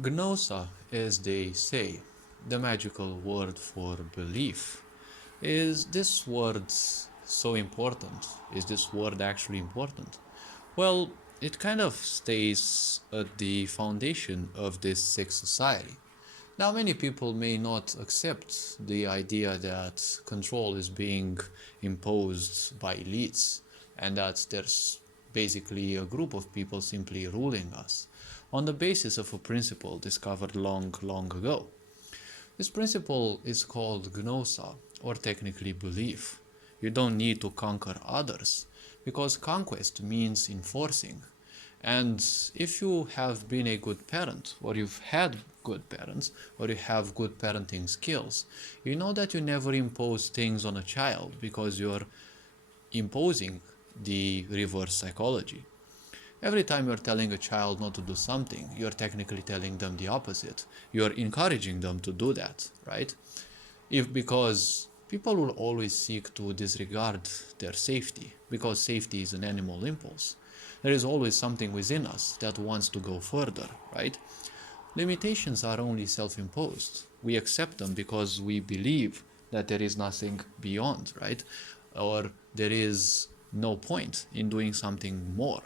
Gnosa, as they say, the magical word for belief. Is this word so important? Is this word actually important? Well, it kind of stays at the foundation of this sick society. Now, many people may not accept the idea that control is being imposed by elites and that there's basically a group of people simply ruling us on the basis of a principle discovered long, long ago. This principle is called gnosa, or technically belief. You don't need to conquer others, because conquest means enforcing. And if you have been a good parent, or you've had good parents, or you have good parenting skills, you know that you never impose things on a child because you're imposing the reverse psychology. Every time you're telling a child not to do something, you're technically telling them the opposite. You're encouraging them to do that, right? If because people will always seek to disregard their safety, because safety is an animal impulse. There is always something within us that wants to go further, right? Limitations are only self-imposed. We accept them because we believe that there is nothing beyond, right? Or there is no point in doing something more,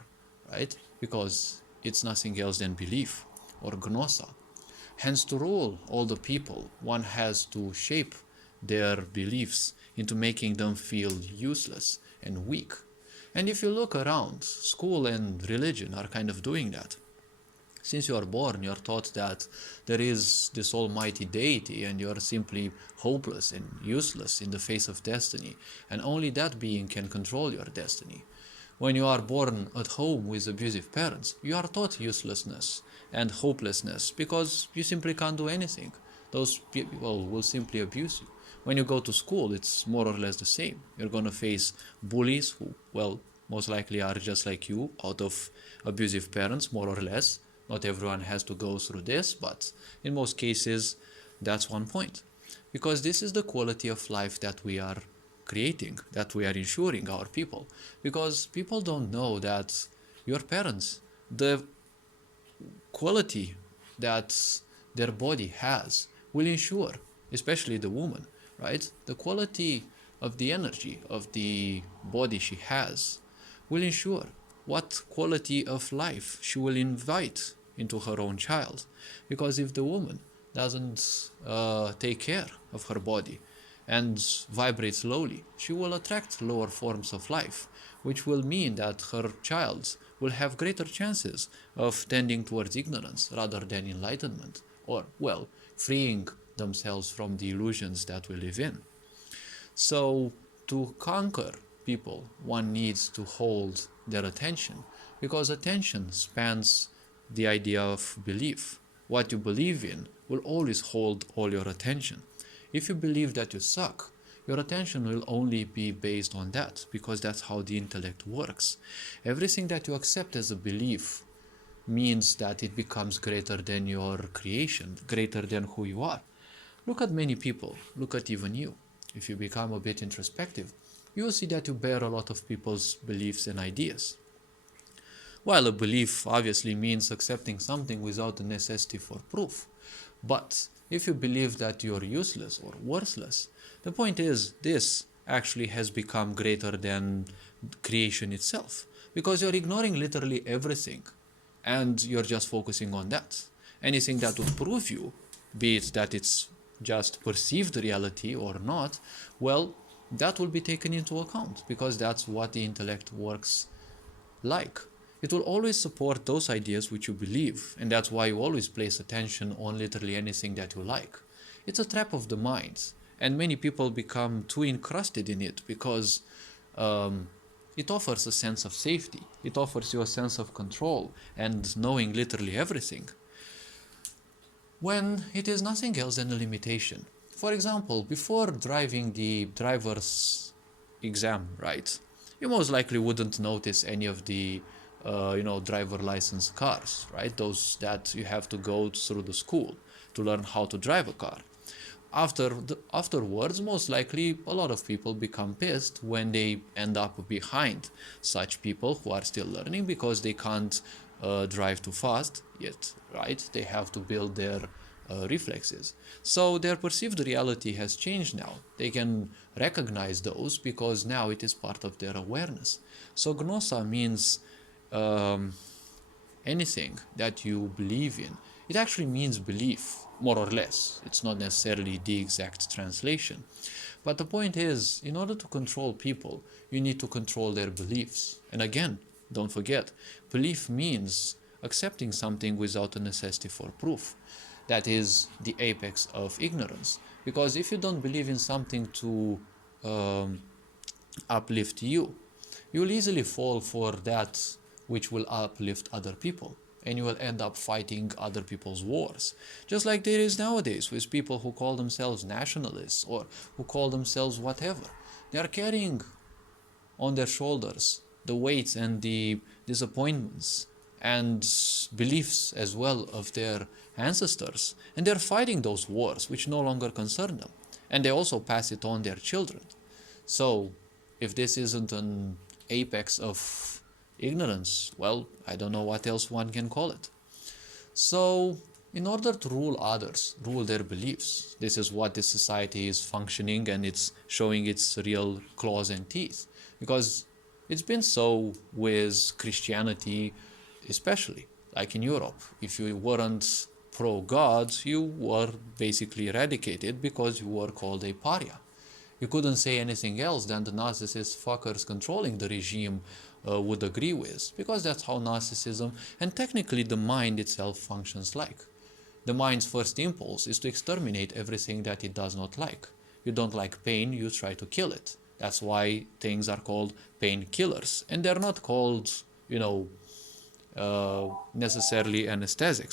right? Because it's nothing else than belief or gnosa. Hence, to rule all the people, one has to shape their beliefs into making them feel useless and weak. And if you look around, school and religion are kind of doing that. Since you are born, you are taught that there is this almighty deity and you are simply hopeless and useless in the face of destiny, and only that being can control your destiny. When you are born at home with abusive parents, you are taught uselessness and hopelessness because you simply can't do anything. Those people will simply abuse you. When you go to school, it's more or less the same. You're going to face bullies who, well, most likely are just like you, out of abusive parents, more or less. Not everyone has to go through this, but in most cases, that's one point. Because this is the quality of life that we are creating, that we are ensuring our people. Because people don't know that your parents, the quality that their body has, will ensure, especially the woman, right? The quality of the energy of the body she has will ensure what quality of life she will invite into her own child. Because if the woman doesn't take care of her body and vibrate slowly, she will attract lower forms of life, which will mean that her child will have greater chances of tending towards ignorance rather than enlightenment, or, well, freeing themselves from the illusions that we live in. So, to conquer people, one needs to hold their attention, because attention spans the idea of belief. What you believe in will always hold all your attention. If you believe that you suck, your attention will only be based on that, because that's how the intellect works. Everything that you accept as a belief means that it becomes greater than your creation, greater than who you are. Look at many people, look at even you. If you become a bit introspective, you will see that you bear a lot of people's beliefs and ideas. While a belief obviously means accepting something without the necessity for proof. But if you believe that you're useless or worthless, the point is this actually has become greater than creation itself, because you're ignoring literally everything and you're just focusing on that. Anything that would prove you, be it that it's just perceived reality or not, well, that will be taken into account, because that's what the intellect works like. It will always support those ideas which you believe, and that's why you always place attention on literally anything that you like. It's a trap of the mind, and many people become too encrusted in it because it offers a sense of safety. It offers you a sense of control and knowing literally everything, when it is nothing else than a limitation. For example, before driving the driver's exam, right, you most likely wouldn't notice any of the driver license cars, right? Those that you have to go through the school to learn how to drive a car. Afterwards, most likely a lot of people become pissed when they end up behind such people who are still learning, because they can't drive too fast yet, right? They have to build their reflexes. So their perceived reality has changed now. They can recognize those because now it is part of their awareness. So gnosa means um, anything that you believe in. It actually means belief, more or less. It's not necessarily the exact translation. But the point is, in order to control people, you need to control their beliefs. And again, don't forget, belief means accepting something without a necessity for proof. That is the apex of ignorance. Because if you don't believe in something to um, uplift you, you'll easily fall for that which will uplift other people. And you will end up fighting other people's wars. Just like there is nowadays with people who call themselves nationalists or who call themselves whatever. They are carrying on their shoulders the weights and the disappointments and beliefs as well of their ancestors. And they're fighting those wars which no longer concern them. And they also pass it on their children. So, if this isn't an apex of ignorance, well, I don't know what else one can call it. So, in order to rule others, rule their beliefs, this is what this society is functioning and it's showing its real claws and teeth. Because it's been so with Christianity, especially, like in Europe. If you weren't pro-God, you were basically eradicated because you were called a pariah. You couldn't say anything else than the narcissist fuckers controlling the regime would agree with, because that's how narcissism and technically the mind itself functions like. The mind's first impulse is to exterminate everything that it does not like. You don't like pain, you try to kill it. That's why things are called painkillers, and they're not called, necessarily anesthetics.